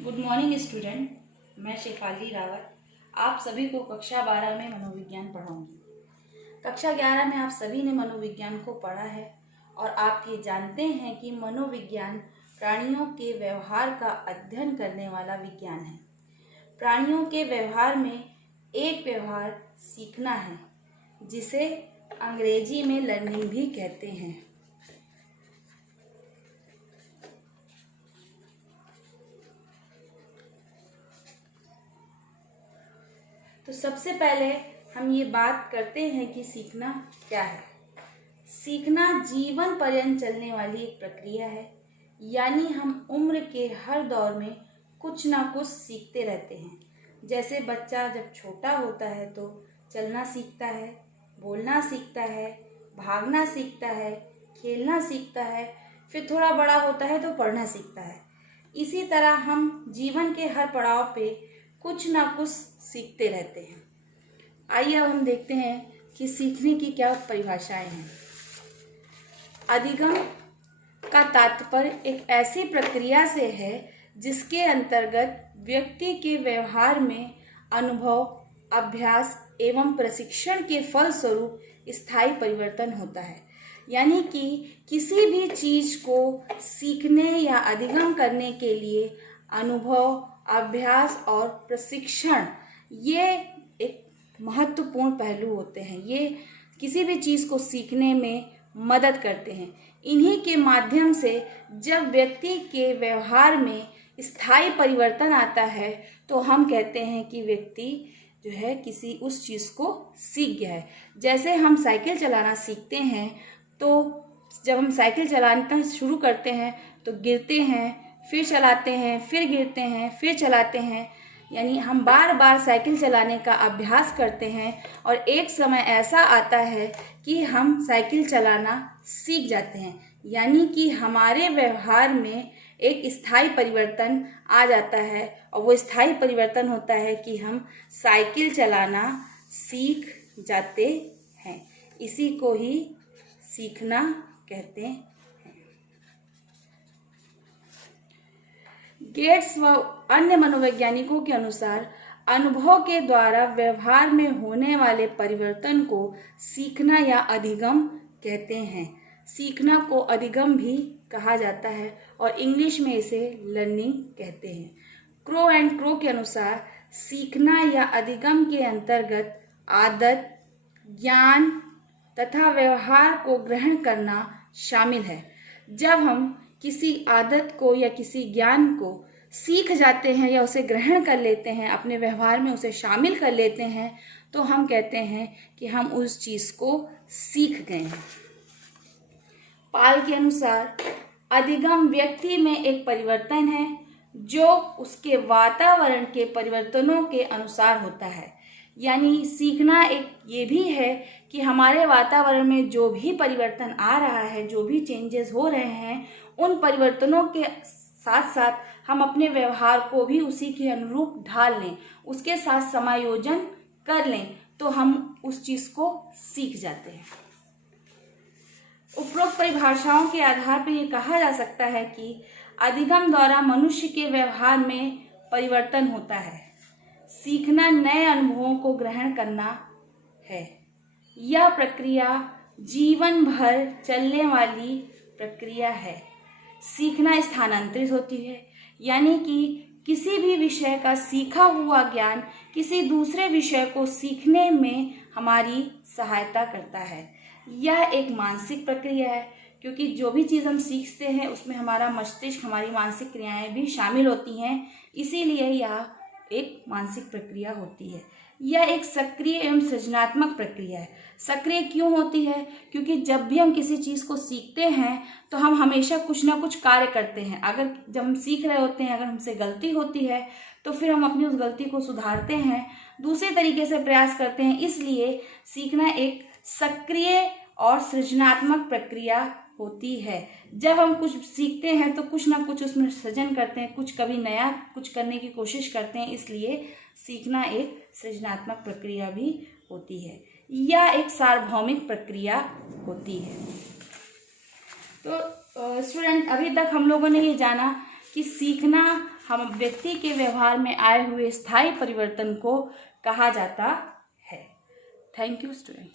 Good morning student. मैं शेफाली रावत आप सभी को कक्षा 12 में मनोविज्ञान पढ़ाऊंगी। कक्षा 11 में आप सभी ने मनोविज्ञान को पढ़ा है और आप ये जानते हैं कि मनोविज्ञान प्राणियों के व्यवहार का अध्ययन करने वाला विज्ञान है। प्राणियों के व्यवहार में एक व्यवहार सीखना है, जिसे अंग्रेजी में लर्निंग भी कहते हैं। तो सबसे पहले हम ये बात करते हैं कि सीखना क्या है। सीखना जीवन पर्यंत चलने वाली एक प्रक्रिया है, यानी हम उम्र के हर दौर में कुछ ना कुछ सीखते रहते हैं। जैसे बच्चा जब छोटा होता है तो चलना सीखता है, बोलना सीखता है, भागना सीखता है, खेलना सीखता है, फिर थोड़ा बड़ा होता है तो पढ़ना सीखता है। इसी तरह हम जीवन के हर पड़ाव पे कुछ ना कुछ सीखते रहते हैं। आइए अब हम देखते हैं कि सीखने की क्या परिभाषाएं हैं। अधिगम का तात्पर्य एक ऐसी प्रक्रिया से है जिसके अंतर्गत व्यक्ति के व्यवहार में अनुभव, अभ्यास एवं प्रशिक्षण के फलस्वरूप स्थायी परिवर्तन होता है। यानी कि किसी भी चीज को सीखने या अधिगम करने के लिए अनुभव, अभ्यास और प्रशिक्षण ये एक महत्वपूर्ण पहलू होते हैं। ये किसी भी चीज़ को सीखने में मदद करते हैं। इन्हीं के माध्यम से जब व्यक्ति के व्यवहार में स्थायी परिवर्तन आता है तो हम कहते हैं कि व्यक्ति जो है किसी उस चीज़ को सीख गया है। जैसे हम साइकिल चलाना सीखते हैं तो जब हम साइकिल चलाना शुरू करते हैं तो गिरते हैं, फिर चलाते हैं, फिर गिरते हैं, फिर चलाते हैं, यानी हम बार बार साइकिल चलाने का अभ्यास करते हैं और एक समय ऐसा आता है कि हम साइकिल चलाना सीख जाते हैं। यानी कि हमारे व्यवहार में एक स्थायी परिवर्तन आ जाता है और वो स्थायी परिवर्तन होता है कि हम साइकिल चलाना सीख जाते हैं। इसी को ही सीखना कहते हैं। गेट्स व अन्य मनोवैज्ञानिकों के अनुसार अनुभव के द्वारा व्यवहार में होने वाले परिवर्तन को सीखना या अधिगम कहते हैं। सीखना को अधिगम भी कहा जाता है और इंग्लिश में इसे लर्निंग कहते हैं। क्रो एंड क्रो के अनुसार सीखना या अधिगम के अंतर्गत आदत, ज्ञान तथा व्यवहार को ग्रहण करना शामिल है। जब हम किसी आदत को या किसी ज्ञान को सीख जाते हैं या उसे ग्रहण कर लेते हैं, अपने व्यवहार में उसे शामिल कर लेते हैं, तो हम कहते हैं कि हम उस चीज़ को सीख गए हैं। पाल के अनुसार अधिगम व्यक्ति में एक परिवर्तन है जो उसके वातावरण के परिवर्तनों के अनुसार होता है। यानी सीखना एक ये भी है कि हमारे वातावरण में जो भी परिवर्तन आ रहा है, जो भी चेंजेस हो रहे हैं, उन परिवर्तनों के साथ साथ हम अपने व्यवहार को भी उसी के अनुरूप ढाल लें, उसके साथ समायोजन कर लें, तो हम उस चीज़ को सीख जाते हैं। उपरोक्त परिभाषाओं के आधार पर यह कहा जा सकता है कि अधिगम द्वारा मनुष्य के व्यवहार में परिवर्तन होता है। सीखना नए अनुभवों को ग्रहण करना है। यह प्रक्रिया जीवन भर चलने वाली प्रक्रिया है। सीखना स्थानांतरित होती है, यानी कि किसी भी विषय का सीखा हुआ ज्ञान किसी दूसरे विषय को सीखने में हमारी सहायता करता है। यह एक मानसिक प्रक्रिया है, क्योंकि जो भी चीज़ हम सीखते हैं उसमें हमारा मस्तिष्क, हमारी मानसिक क्रियाएं भी शामिल होती हैं, इसीलिए यह एक मानसिक प्रक्रिया होती है। यह एक सक्रिय एवं सृजनात्मक प्रक्रिया है। सक्रिय क्यों होती है? क्योंकि जब भी हम किसी चीज़ को सीखते हैं तो हम हमेशा कुछ ना कुछ कार्य करते हैं। अगर जब हम सीख रहे होते हैं, अगर हमसे गलती होती है तो फिर हम अपनी उस गलती को सुधारते हैं, दूसरे तरीके से प्रयास करते हैं। इसलिए सीखना एक सक्रिय और सृजनात्मक प्रक्रिया होती है। जब हम कुछ सीखते हैं तो कुछ ना कुछ उसमें सृजन करते हैं, कुछ कभी नया कुछ करने की कोशिश करते हैं, इसलिए सीखना एक सृजनात्मक प्रक्रिया भी होती है। यह एक सार्वभौमिक प्रक्रिया होती है। तो स्टूडेंट, अभी तक हम लोगों ने ये जाना कि सीखना हम व्यक्ति के व्यवहार में आए हुए स्थायी परिवर्तन को कहा जाता है। Thank you student.